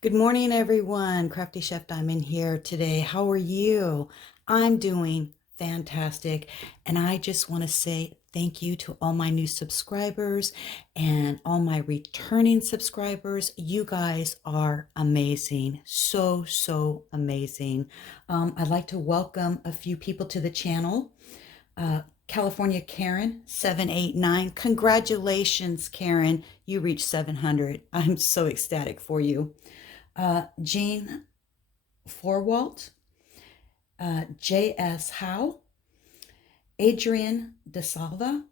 Good morning, everyone. Crafty Chef Diamond here today. How are you? I'm doing fantastic. And I just want to say thank you to all my new subscribers and all my returning subscribers. You guys are amazing. So amazing. I'd like to welcome a few people to the channel. California Karen 789. Congratulations, Karen. You reached 700. I'm so ecstatic for you. Jean Forwalt, J.S. Howe, Adrian DeSalva,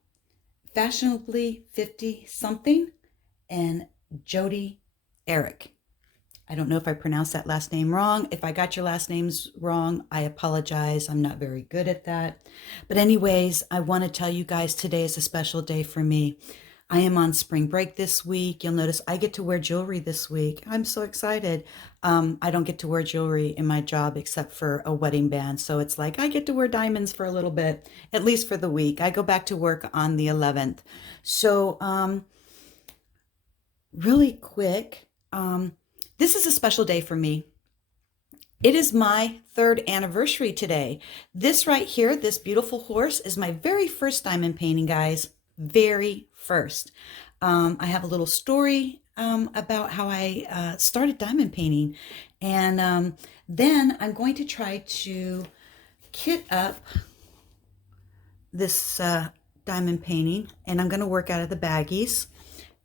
Fashionably 50 something, and Jody Eric. I don't know if I pronounced that last name wrong. If I got your last names wrong, I apologize. I'm not very good at that. But anyways, I want to tell you guys today is a special day for me. I am on spring break this week. You'll notice I get to wear jewelry this week. I'm so excited. I don't get to wear jewelry in my job except for a wedding band. So it's like I get to wear diamonds for a little bit, at least for the week. I go back to work on the 11th. So really quick, this is a special day for me. It is my 3rd anniversary today. This right here, this beautiful horse, is my very first diamond painting, guys. Very first. I have a little story about how I started diamond painting. And then I'm going to try to kit up this diamond painting. And I'm going to work out of the baggies.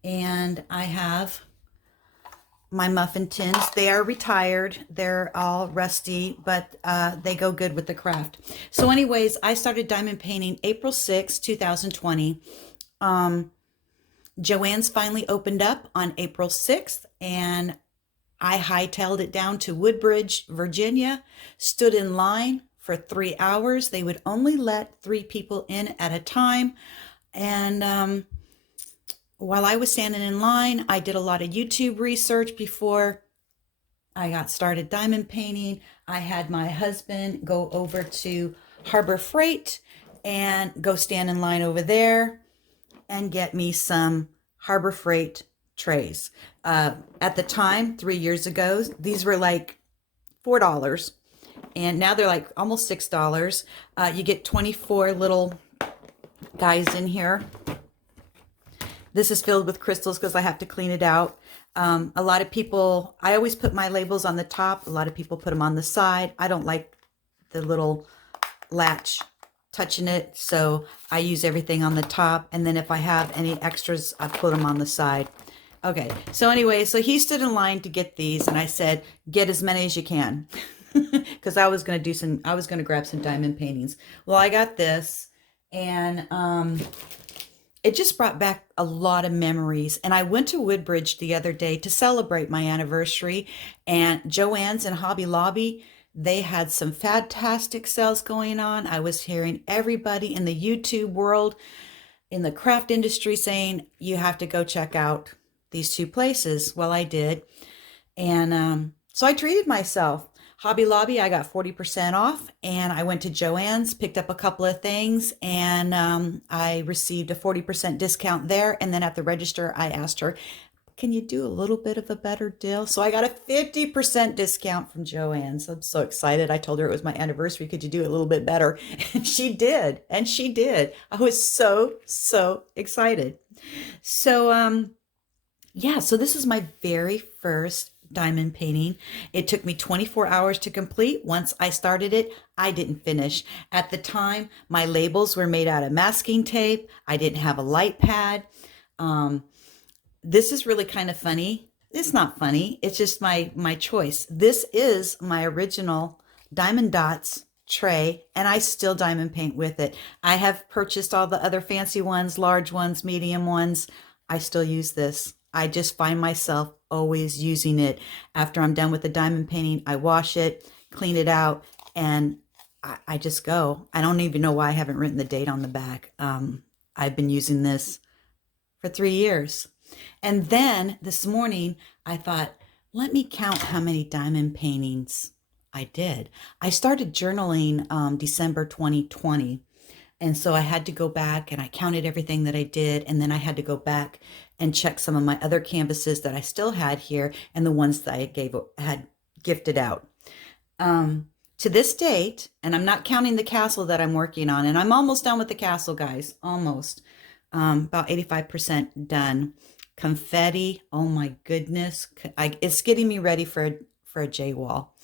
And I have my muffin tins. They are retired. They're all rusty, but they go good with the craft. So anyways, I started diamond painting April 6, 2020. Joann's finally opened up on April 6th, and I hightailed it down to Woodbridge, Virginia, stood in line for 3 hours. They would only let 3 people in at a time. And while I was standing in line, I did a lot of YouTube research before I got started diamond painting. I had my husband go over to Harbor Freight and go stand in line over there and get me some Harbor Freight trays. At the time, 3 years ago, these were like $4. And now they're like almost $6. You get 24 little guys in here. This is filled with crystals because I have to clean it out. A lot of people, I always put my labels on the top. A lot of people put them on the side. I don't like the little latch touching it, so I use everything on the top. And then if I have any extras, I put them on the side. Okay, so anyway, so he stood in line to get these, and I said, get as many as you can. Because I was going to grab some diamond paintings. Well, I got this, and it just brought back a lot of memories. And I went to Woodbridge the other day to celebrate my anniversary. And Joann's and Hobby Lobby, they had some fantastic sales going on. I was hearing everybody in the YouTube world, in the craft industry saying, you have to go check out these 2 places. Well, I did. And so I treated myself. Hobby Lobby, I got 40% off, and I went to Joann's, picked up a couple of things, and I received a 40% discount there. And then at the register, I asked her, can you do a little bit of a better deal? So I got a 50% discount from Joann's. I'm so excited. I told her it was my anniversary. Could you do it a little bit better? And she did. And she did. I was so excited. So, yeah, so this is my very first diamond painting. It took me 24 hours to complete. Once I started it, I didn't finish. At the time, my labels were made out of masking tape. I didn't have a light pad. This is really kind of funny. It's not funny. It's just my choice. This is my original Diamond Dots tray, and I still diamond paint with it. I have purchased all the other fancy ones, large ones, medium ones. I still use this. I just find myself always using it. After I'm done with the diamond painting, I wash it, clean it out, and I just go. I don't even know why I haven't written the date on the back. I've been using this for 3 years. And then this morning, I thought, let me count how many diamond paintings I did. I started journaling December 2020. And so I had to go back and I counted everything that I did. And then I had to go back and check some of my other canvases that I still had here and the ones that had gifted out. To this date, and I'm not counting the castle that I'm working on, and I'm almost done with the castle, guys, almost, about 85% done. Confetti, oh my goodness, it's getting me ready for a J wall,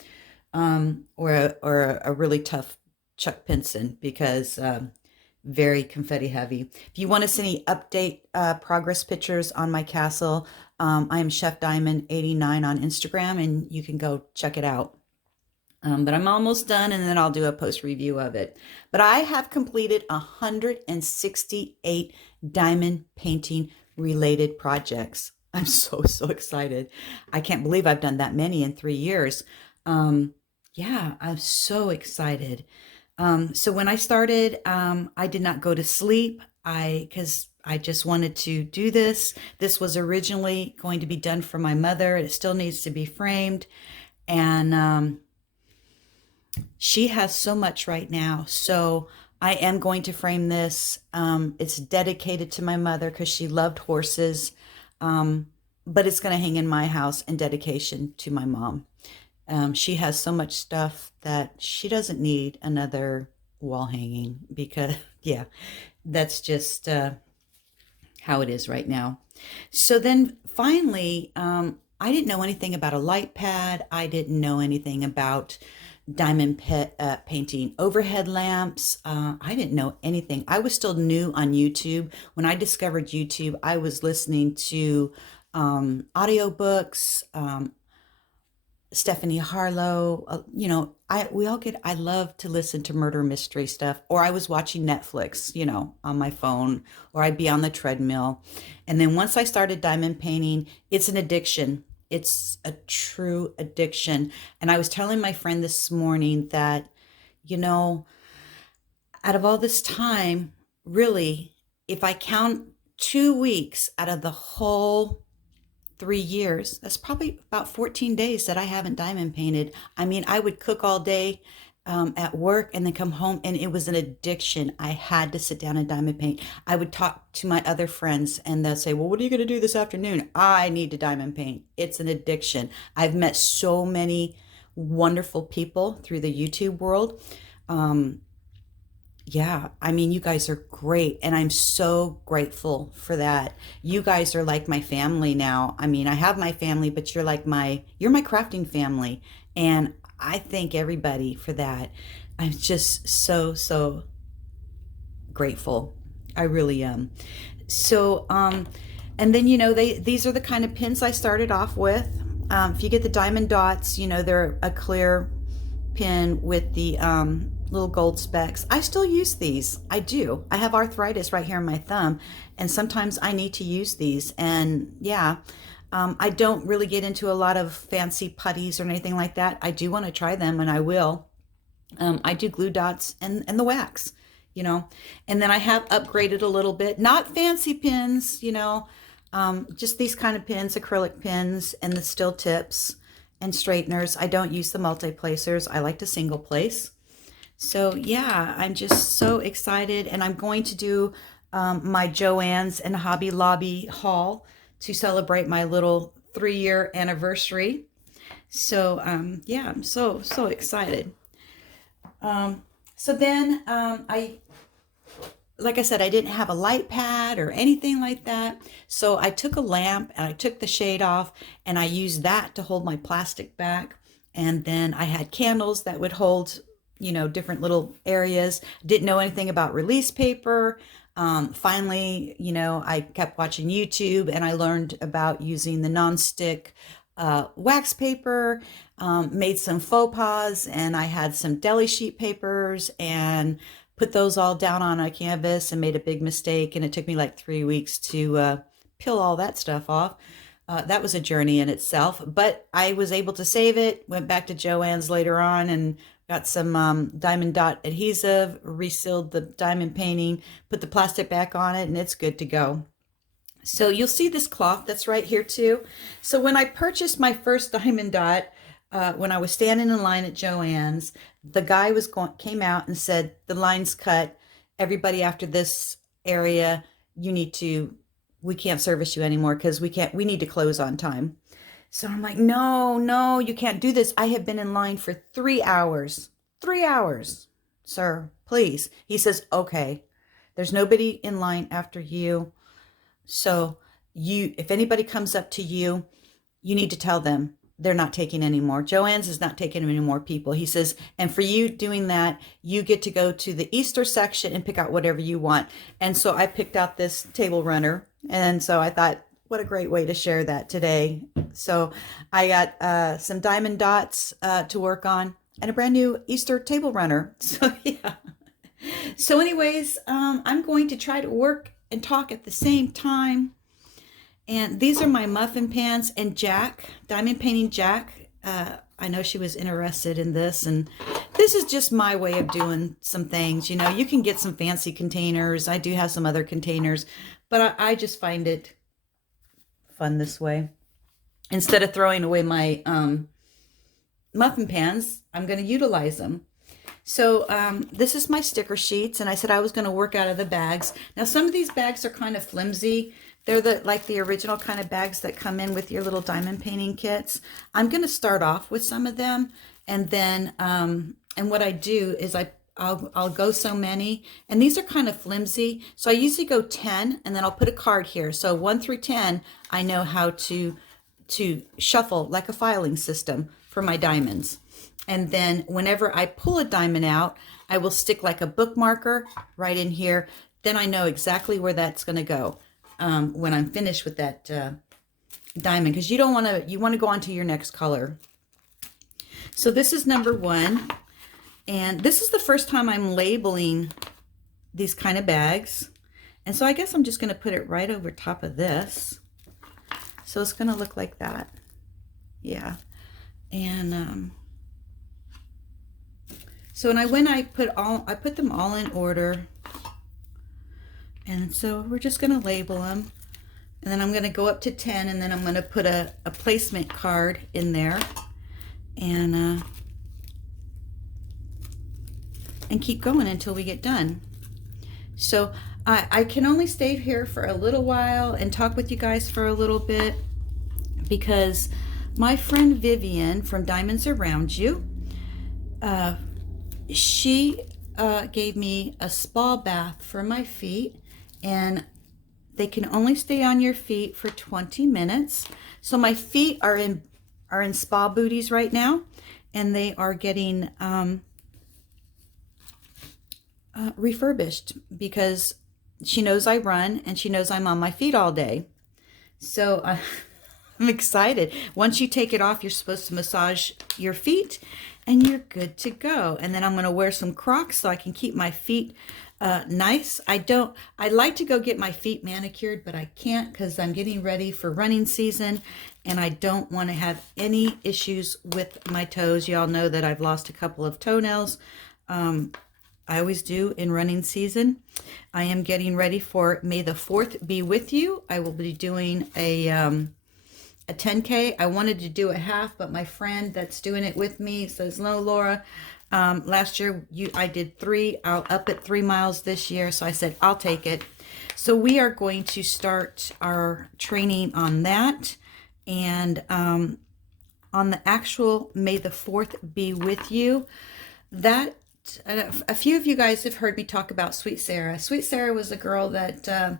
or a really tough Chuck Pinson, because very confetti heavy. If you want to see any update progress pictures on my castle, I am Chef Diamond 89 on Instagram, and you can go check it out. But I'm almost done, and then I'll do a post review of it. But I have completed 168 diamond painting related projects. I'm so excited. I can't believe I've done that many in 3 years. Yeah, I'm so excited. So when I started, I did not go to sleep because I just wanted to do this. This was originally going to be done for my mother. It still needs to be framed. And she has so much right now. So I am going to frame this. It's dedicated to my mother because she loved horses. But it's going to hang in my house in dedication to my mom. She has so much stuff that she doesn't need another wall hanging because, yeah, that's just how it is right now. So then finally, I didn't know anything about a light pad. I didn't know anything about diamond painting overhead lamps. I didn't know anything. I was still new on YouTube. When I discovered YouTube, I was listening to audiobooks, Stephanie Harlow, I love to listen to murder mystery stuff, or I was watching Netflix, on my phone, or I'd be on the treadmill. And then once I started diamond painting, it's an addiction. It's a true addiction. And I was telling my friend this morning that, out of all this time, really, if I count 2 weeks out of the whole 3 years, that's probably about 14 days that I haven't diamond painted. I mean, I would cook all day at work and then come home, and it was an addiction. I had to sit down and diamond paint. I would talk to my other friends and they'll say, well, what are you going to do this afternoon? I need to diamond paint. It's an addiction. I've met so many wonderful people through the YouTube world. Yeah, I mean, you guys are great, and I'm so grateful for that. You guys are like my family now. I mean, I have my family, but you're my crafting family, and I thank everybody for that. I'm just so grateful. I really am. So, and then, these are the kind of pins I started off with. If you get the diamond dots, they're a clear pin with the little gold specks. I still use these. I do. I have arthritis right here in my thumb, and sometimes I need to use these. And yeah, I don't really get into a lot of fancy putties or anything like that. I do want to try them, and I will. I do glue dots and the wax, and then I have upgraded a little bit. Not fancy pins, just these kind of pins, acrylic pins, and the steel tips and straighteners. I don't use the multi-placers. I like to single place. So yeah, I'm just so excited, and I'm going to do my Joann's and Hobby Lobby haul to celebrate my little 3-year anniversary. So yeah, I'm so excited. So then like I said, I didn't have a light pad or anything like that. So I took a lamp and I took the shade off, and I used that to hold my plastic back. And then I had candles that would hold, different little areas. Didn't know anything about release paper. Finally, I kept watching YouTube, and I learned about using the nonstick wax paper, made some faux pas, and I had some deli sheet papers and put those all down on a canvas and made a big mistake. And it took me like 3 weeks to peel all that stuff off. That was a journey in itself, but I was able to save it, went back to Joann's later on and got some diamond dot adhesive, resealed the diamond painting, put the plastic back on it, and it's good to go. So you'll see this cloth that's right here too. So when I purchased my first diamond dot, when I was standing in line at Joann's, the guy came out and said, the line's cut. everybody after this area, we can't service you anymore because we need to close on time. So I'm like, no, no, you can't do this. I have been in line for 3 hours. 3 hours, sir, please. He says, okay, there's nobody in line after you. So if anybody comes up to you, you need to tell them they're not taking any more. Joanne's is not taking any more people. He says, and for you doing that, you get to go to the Easter section and pick out whatever you want. And so I picked out this table runner. And so I thought, what a great way to share that today. So I got some diamond dots to work on and a brand new Easter table runner. So yeah. So anyways, I'm going to try to work and talk at the same time. And these are my muffin pans, and Jack, diamond painting Jack. I know she was interested in this, and this is just my way of doing some things. You know, you can get some fancy containers. I do have some other containers, but I just find it fun this way. Instead of throwing away my muffin pans, I'm going to utilize them. So this is my sticker sheets, and I said I was going to work out of the bags. Now some of these bags are kind of flimsy. They're like the original kind of bags that come in with your little diamond painting kits. I'm going to start off with some of them, and then and what I do is I'll go so many, and these are kind of flimsy. So I usually go 10, and then I'll put a card here. So 1 through 10, I know how to shuffle like a filing system for my diamonds. And then whenever I pull a diamond out, I will stick like a bookmarker right in here. Then I know exactly where that's going to go when I'm finished with that diamond, because you want to go on to your next color. So this is number 1. And this is the first time I'm labeling these kind of bags. And so I guess I'm just going to put it right over top of this. So it's going to look like that. Yeah. And so I put them all in order. And so we're just going to label them. And then I'm going to go up to 10, and then I'm going to put a placement card in there. And keep going until we get done. So I can only stay here for a little while and talk with you guys for a little bit, because my friend Vivian from Diamonds Around You, she gave me a spa bath for my feet, and they can only stay on your feet for 20 minutes. So my feet are in spa booties right now, and they are getting refurbished because she knows I run and she knows I'm on my feet all day. So I'm excited. Once you take it off, you're supposed to massage your feet and you're good to go. And then I'm going to wear some Crocs so I can keep my feet nice. I'd like to go get my feet manicured, but I can't because I'm getting ready for running season and I don't want to have any issues with my toes. Y'all know that I've lost a couple of toenails. I always do in running season. I am getting ready for May the 4th be with you. I will be doing a 10K. I wanted to do a half, but my friend that's doing it with me says, no, Laura, last year I did 3. I'll up it 3 miles this year. So I said, I'll take it. So we are going to start our training on that. And on the actual May the 4th be with you, that a few of you guys have heard me talk about Sweet Sarah. Sweet Sarah was a girl that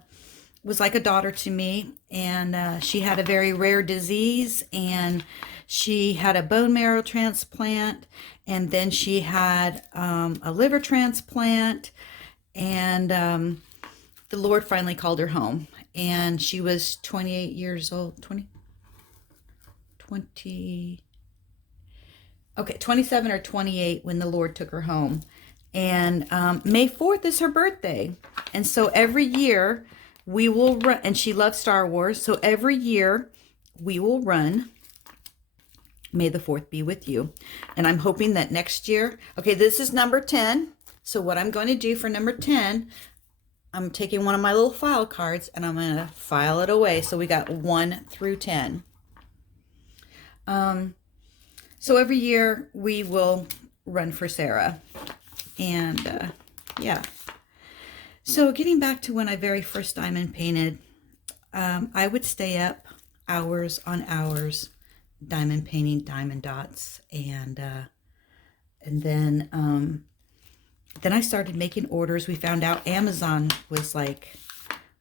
was like a daughter to me, and she had a very rare disease, and she had a bone marrow transplant, and then she had a liver transplant, and the Lord finally called her home, and she was 28 years old, 27 or 28 when the Lord took her home. And May 4th is her birthday. And so every year we will run, and she loves Star Wars. So every year we will run May the 4th be with you. And I'm hoping that next year, okay, this is number 10. So what I'm going to do for number 10, I'm taking one of my little file cards and I'm going to file it away. So we got 1 through 10. So every year we will run for Sarah. And yeah. So getting back to when I very first diamond painted, I would stay up hours on hours diamond painting diamond dots, and then I started making orders. We found out Amazon was like,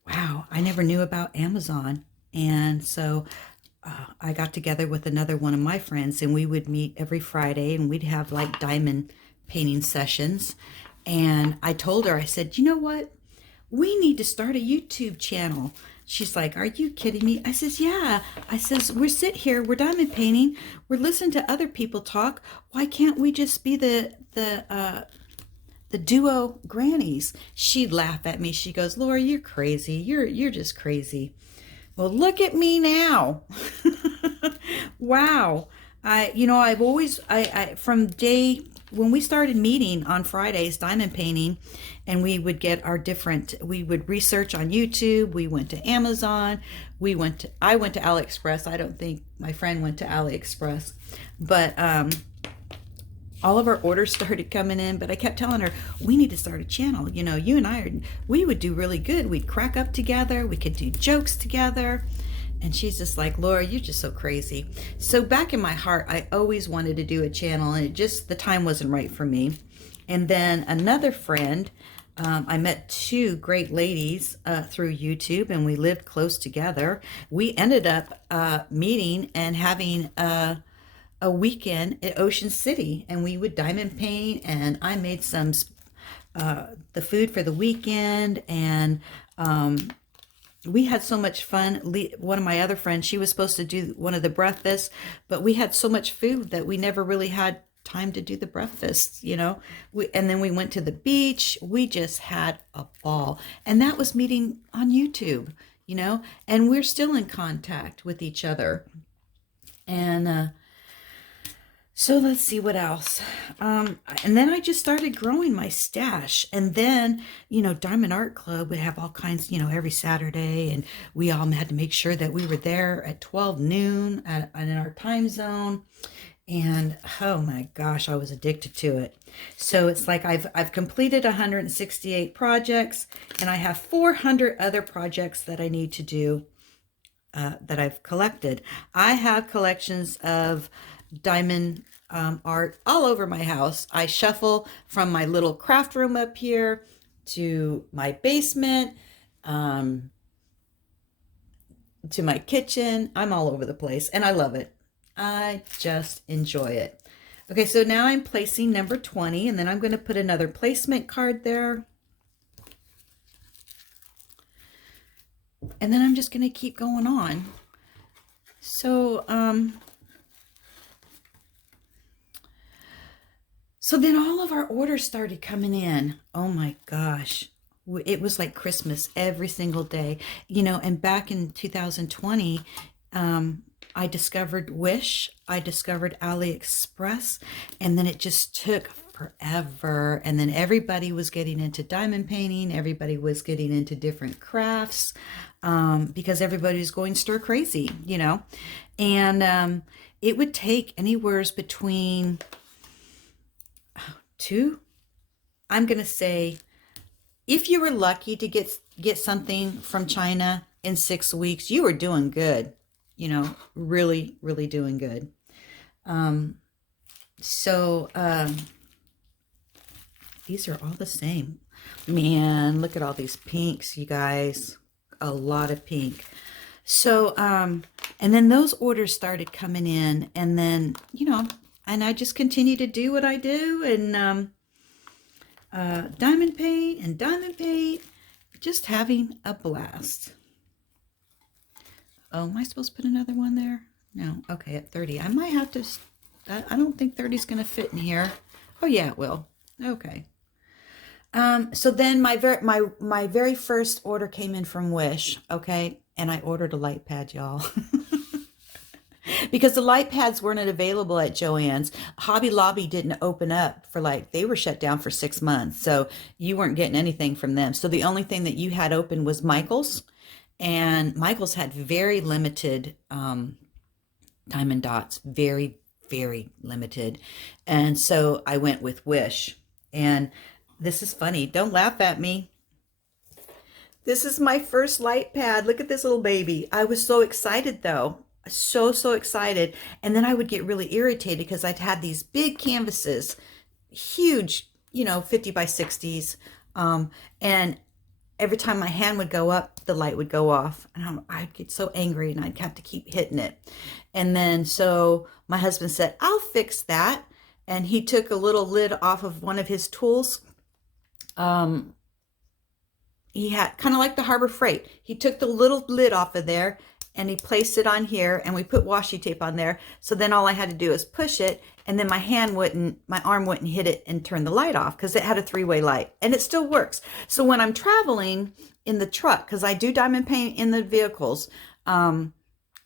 wow, I never knew about Amazon. And so I got together with another one of my friends, and we would meet every Friday, and we'd have like diamond painting sessions. And I told her, I said, you know what? We need to start a YouTube channel. She's like, are you kidding me? I says, yeah. I says, we're we're diamond painting. We're listening to other people talk. Why can't we just be the duo grannies? She'd laugh at me. She goes, Laura, you're crazy. You're just crazy. Well, look at me now. Wow. I've always, from day when we started meeting on Fridays, diamond painting, and we would get we would research on YouTube. We went to Amazon. I went to AliExpress. I don't think my friend went to AliExpress, but, all of our orders started coming in, but I kept telling her, we need to start a channel. You know, you and we would do really good. We'd crack up together. We could do jokes together. And she's just like, Laura, you're just so crazy. So back in my heart, I always wanted to do a channel, and the time wasn't right for me. And then another friend, I met two great ladies through YouTube, and we lived close together. We ended up meeting and having a weekend at Ocean City, and we would diamond paint, and I made some the food for the weekend, and we had so much fun. One of my other friends, she was supposed to do one of the breakfasts, but we had so much food that we never really had time to do the breakfast, you know. And then we went to the beach. We just had a ball, and that was meeting on YouTube, you know, and we're still in contact with each other. And so let's see what else. And then I just started growing my stash. And then, you know, Diamond Art Club would have all kinds, you know, every Saturday. And we all had to make sure that we were there at 12 noon in our time zone. And oh my gosh, I was addicted to it. So it's like I've completed 168 projects, and I have 400 other projects that I need to do that I've collected. I have collections of diamond art all over my house. I shuffle from my little craft room up here to my basement, to my kitchen. I'm all over the place, and I love it. I just enjoy it. Okay, so now I'm placing number 20, and then I'm going to put another placement card there. And then I'm just going to keep going on. So, so then all of our orders started coming in. Oh my gosh. It was like Christmas every single day, you know. And back in 2020, I discovered Wish, I discovered AliExpress, and then it just took forever. And then everybody was getting into diamond painting. Everybody was getting into different crafts, because everybody was going stir crazy, you know. And it would take anywhere between I'm going to say, if you were lucky to get something from China in 6 weeks, you were doing good, you know, really, really doing good. These are all the same. Man, look at all these pinks, you guys. A lot of pink. So, and then those orders started coming in, and then, you know, and I just continue to do what I do, and diamond paint, just having a blast. Oh, am I supposed to put another one there? No. Okay, at 30. I might have to, I don't think 30 is going to fit in here. Oh, yeah, it will. Okay. So then my very first order came in from Wish, okay? And I ordered a light pad, y'all. Because the light pads weren't available at Joann's. Hobby Lobby didn't open up for they were shut down for 6 months. So you weren't getting anything from them. So the only thing that you had open was Michael's. And Michael's had very limited diamond dots. Very, very limited. And so I went with Wish. And this is funny. Don't laugh at me. This is my first light pad. Look at this little baby. I was so excited though. So excited. And then I would get really irritated because I'd had these big canvases, huge, 50 by 60s. And every time my hand would go up, the light would go off. And I'd get so angry and I'd have to keep hitting it. And then so my husband said, I'll fix that. And he took a little lid off of one of his tools. He had kind of like the Harbor Freight. He took the little lid off of there and he placed it on here, and we put washi tape on there. So then all I had to do is push it, and then my arm wouldn't hit it and turn the light off because it had a 3-way light, and it still works. So when I'm traveling in the truck, because I do diamond paint in the vehicles, I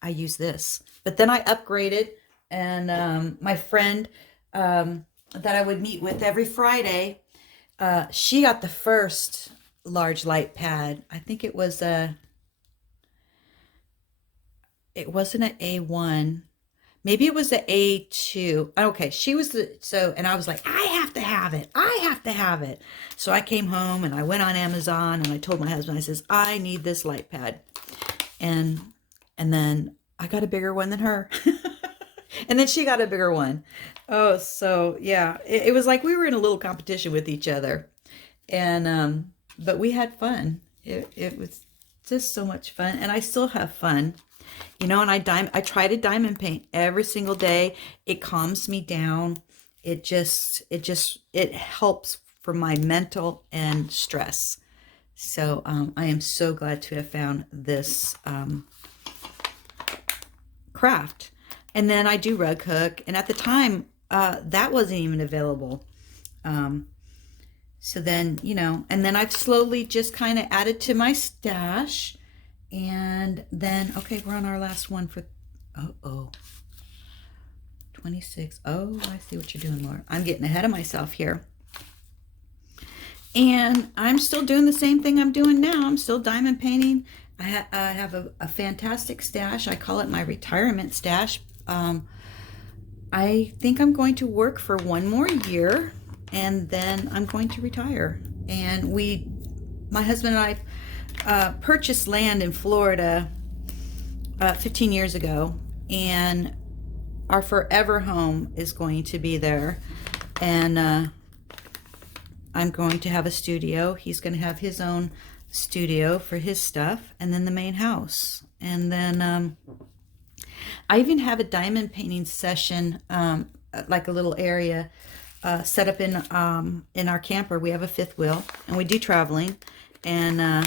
use this. But then I upgraded, and my friend that I would meet with every Friday, she got the first large light pad. I think it was it wasn't an A1. Maybe it was an A2. Okay, she was and I was like, I have to have it. I have to have it. So I came home and I went on Amazon and I told my husband, I says, I need this light pad. And then I got a bigger one than her. And then she got a bigger one. Oh, so yeah, it was like we were in a little competition with each other. And, but we had fun. It was just so much fun. And I still have fun. And I try to diamond paint every single day. It calms me down. It helps for my mental and stress. So I am so glad to have found this craft. And then I do rug hook. And at the time, that wasn't even available. So then, and then I've slowly just kind of added to my stash. And then, okay, we're on our last one for, 26. Oh, I see what you're doing, Laura. I'm getting ahead of myself here. And I'm still doing the same thing I'm doing now. I'm still diamond painting. I have a fantastic stash. I call it my retirement stash. I think I'm going to work for one more year, and then I'm going to retire. And my husband and I, purchased land in Florida 15 years ago, and our forever home is going to be there. And I'm going to have a studio. He's going to have his own studio for his stuff, and then the main house. And then I even have a diamond painting session, like a little area set up in our camper. We have a fifth wheel, and we do traveling, and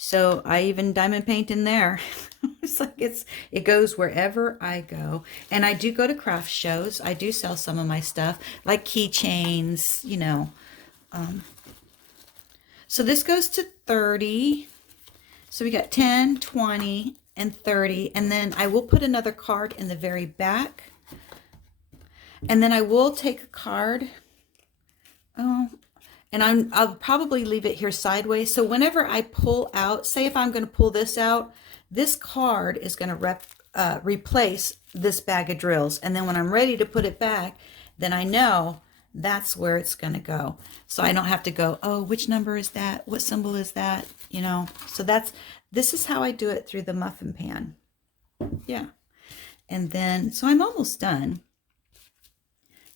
so I even diamond paint in there. It's like it goes wherever I go. And I do go to craft shows. I do sell some of my stuff, like keychains, So this goes to 30. So we got 10, 20, and 30. And then I will put another card in the very back. And then I will take a card. And I'll probably leave it here sideways. So whenever I pull out, say if I'm going to pull this out, this card is going to replace this bag of drills. And then when I'm ready to put it back, then I know that's where it's going to go. So I don't have to go, oh, which number is that? What symbol is that? So this is how I do it through the muffin pan. Yeah. And then, so I'm almost done.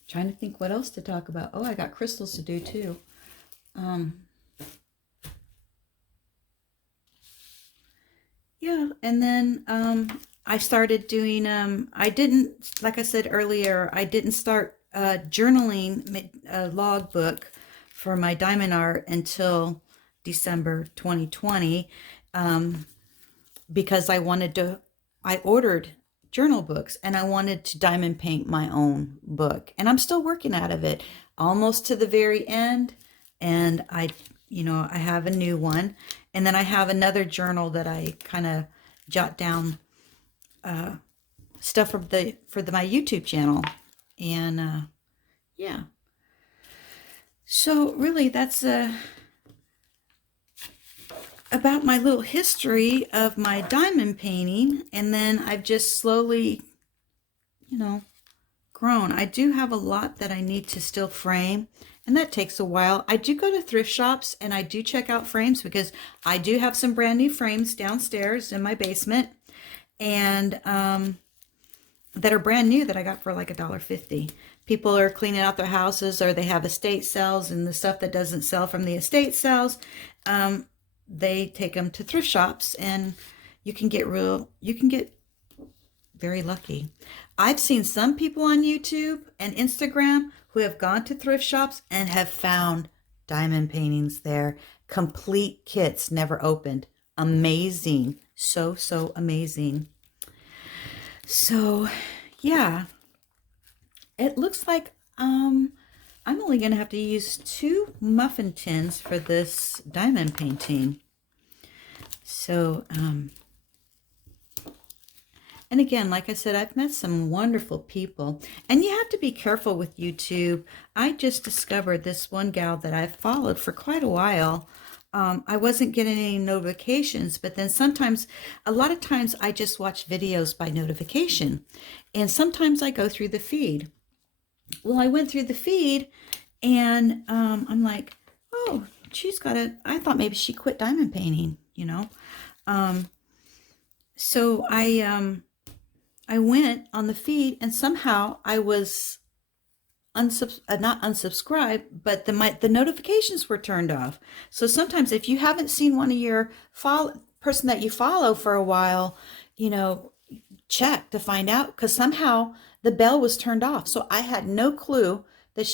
Trying to think what else to talk about. Oh, I got crystals to do too. Yeah, and then I started doing, I didn't, like I said earlier, I didn't start journaling a logbook for my diamond art until December 2020, because I ordered journal books, and I wanted to diamond paint my own book, and I'm still working out of it, almost to the very end. And I have a new one, and then I have another journal that I kind of jot down stuff for my YouTube channel. And yeah, so really that's about my little history of my diamond painting. And then I've just slowly, outgrown. I do have a lot that I need to still frame, and that takes a while. I do go to thrift shops and I do check out frames because I do have some brand new frames downstairs in my basement, and that are brand new that I got for like $1.50. People are cleaning out their houses, or they have estate sales, and the stuff that doesn't sell from the estate sales, they take them to thrift shops, and you can get very lucky. I've seen some people on YouTube and Instagram who have gone to thrift shops and have found diamond paintings there, complete kits, never opened. Amazing. So amazing. So yeah, it looks like I'm only gonna have to use 2 muffin tins for this diamond painting. So and again, like I said, I've met some wonderful people, and you have to be careful with YouTube. I just discovered this one gal that I've followed for quite a while. I wasn't getting any notifications, but then sometimes, a lot of times I just watch videos by notification, and sometimes I go through the feed. Well, I went through the feed, and I'm like, oh, I thought maybe she quit diamond painting, you know. So I went on the feed, and somehow I was not unsubscribed, but the notifications were turned off. So sometimes if you haven't seen one of your person that you follow for a while, you know, check to find out, because somehow the bell was turned off. So I had no clue that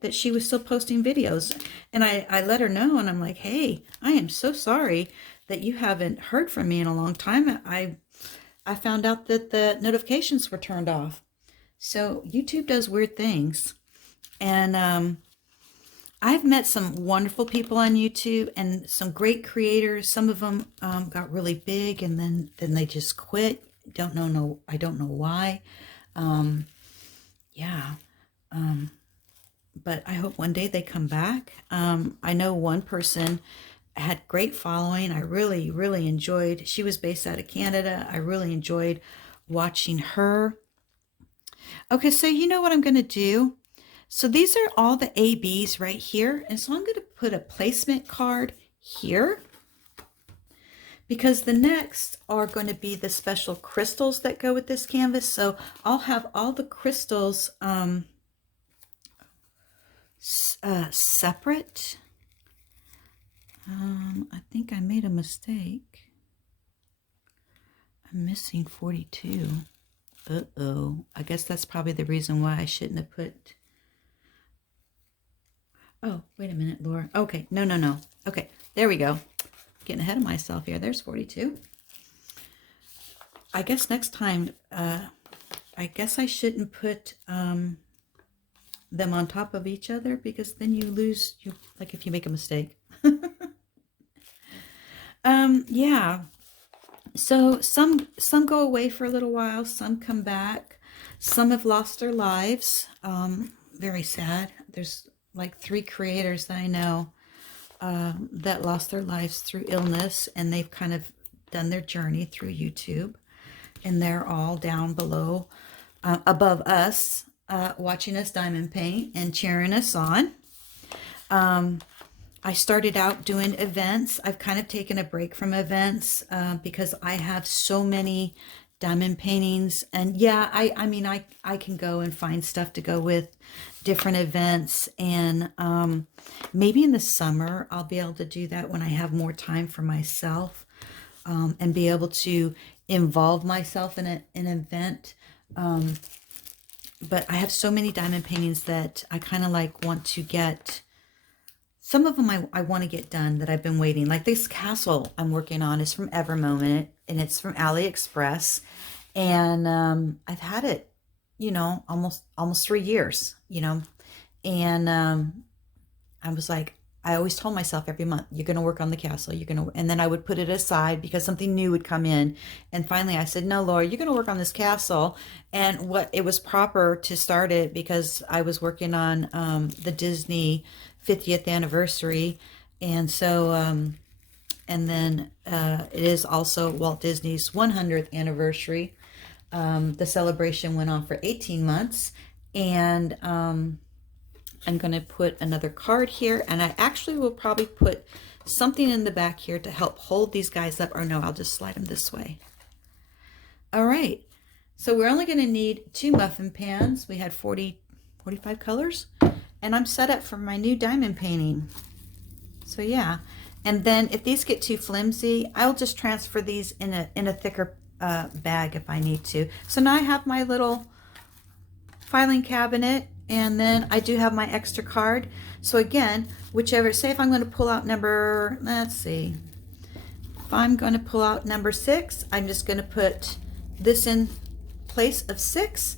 that she was still posting videos, and I let her know, and I'm like, hey, I am so sorry that you haven't heard from me in a long time. I found out that the notifications were turned off. So YouTube does weird things. And I've met some wonderful people on YouTube and some great creators. Some of them got really big, and then they just quit. I don't know why. Yeah. But I hope one day they come back. I know one person had great following. I really enjoyed. She was based out of Canada. I really enjoyed watching her. Okay, so you know what I'm going to do? So these are all the ABs right here. And so I'm going to put a placement card here, because the next are going to be the special crystals that go with this canvas. So I'll have all the crystals separate. I think I made a mistake. I'm missing 42. Uh-oh. I guess that's probably the reason why I shouldn't have put... Oh, wait a minute, Laura. Okay, no. Okay, there we go. Getting ahead of myself here. There's 42. I guess next time, I guess I shouldn't put them on top of each other, because then you lose, like if you make a mistake. Yeah. So some go away for a little while, some come back, some have lost their lives. Very sad. There's like 3 creators that I know that lost their lives through illness, and they've kind of done their journey through YouTube, and they're all down below, above us, watching us diamond paint and cheering us on. I started out doing events. I've kind of taken a break from events because I have so many diamond paintings. And yeah, I mean, I can go and find stuff to go with different events. And maybe in the summer, I'll be able to do that when I have more time for myself, and be able to involve myself in an event. But I have so many diamond paintings that I kind of like want to get. Some of them I want to get done that I've been waiting. Like this castle I'm working on is from Evermoment, and it's from AliExpress. And I've had it, you know, almost 3 years, you know. And I was like, I always told myself every month, you're going to work on the castle. And then I would put it aside because something new would come in. And finally I said, no, Laura, you're going to work on this castle. And it was proper to start it because I was working on the Disney 50th anniversary. And so, and then it is also Walt Disney's 100th anniversary. The celebration went on for 18 months, and I'm going to put another card here, and I actually will probably put something in the back here to help hold these guys up, or no, I'll just slide them this way. All right, so we're only going to need 2 muffin pans. We had 45 colors, and I'm set up for my new diamond painting. So yeah, and then if these get too flimsy, I'll just transfer these in a thicker bag if I need to. So now I have my little filing cabinet, and then I do have my extra card. So again, whichever, say if I'm going to pull out number, let's see, if I'm going to pull out number 6, I'm just going to put this in place of 6,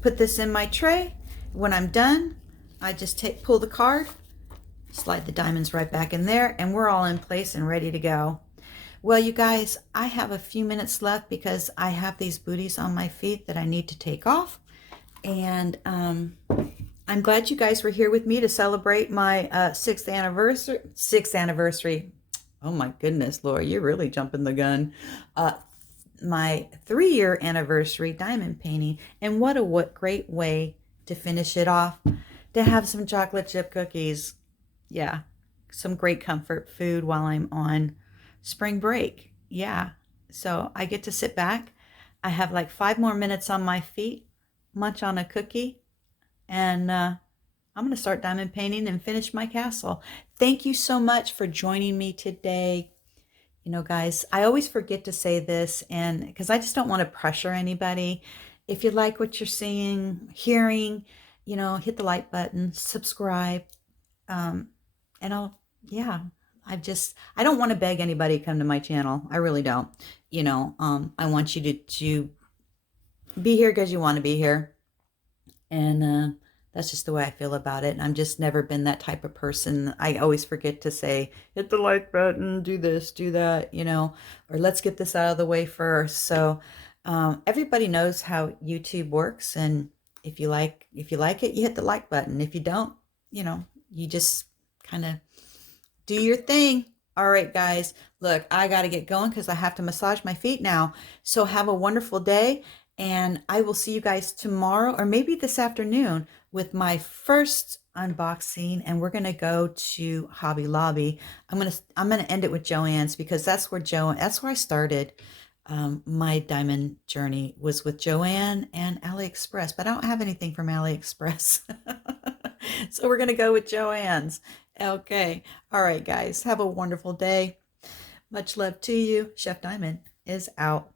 put this in my tray. When I'm done, I just pull the card, slide the diamonds right back in there, and we're all in place and ready to go. Well, you guys, I have a few minutes left because I have these booties on my feet that I need to take off. And I'm glad you guys were here with me to celebrate my 6th anniversary. Oh my goodness, Laura, you're really jumping the gun. My 3-year anniversary diamond painting. And what great way to finish it off, to have some chocolate chip cookies. Yeah, some great comfort food while I'm on spring break. Yeah, so I get to sit back. I have like 5 more minutes on my feet, munch on a cookie, and I'm going to start diamond painting and finish my castle. Thank you so much for joining me today. You know, guys, I always forget to say this, and because I just don't want to pressure anybody. If you like what you're seeing, hearing, you know, hit the like button, subscribe, and I don't want to beg anybody to come to my channel. I really don't. You know, I want you to be here because you want to be here. And that's just the way I feel about it. And I've just never been that type of person. I always forget to say, hit the like button, do this, do that, you know, or let's get this out of the way first. So everybody knows how YouTube works. And if you like it, you hit the like button. If you don't, you know, you just kind of do your thing. All right, guys, look, I got to get going because I have to massage my feet now. So have a wonderful day. And I will see you guys tomorrow or maybe this afternoon with my first unboxing, and we're gonna go to Hobby Lobby. I'm gonna end it with Joann's because that's where I started. My diamond journey was with Joann and AliExpress, but I don't have anything from AliExpress. So we're gonna go with Joann's. Okay. All right, guys. Have a wonderful day. Much love to you. Chef Diamond is out.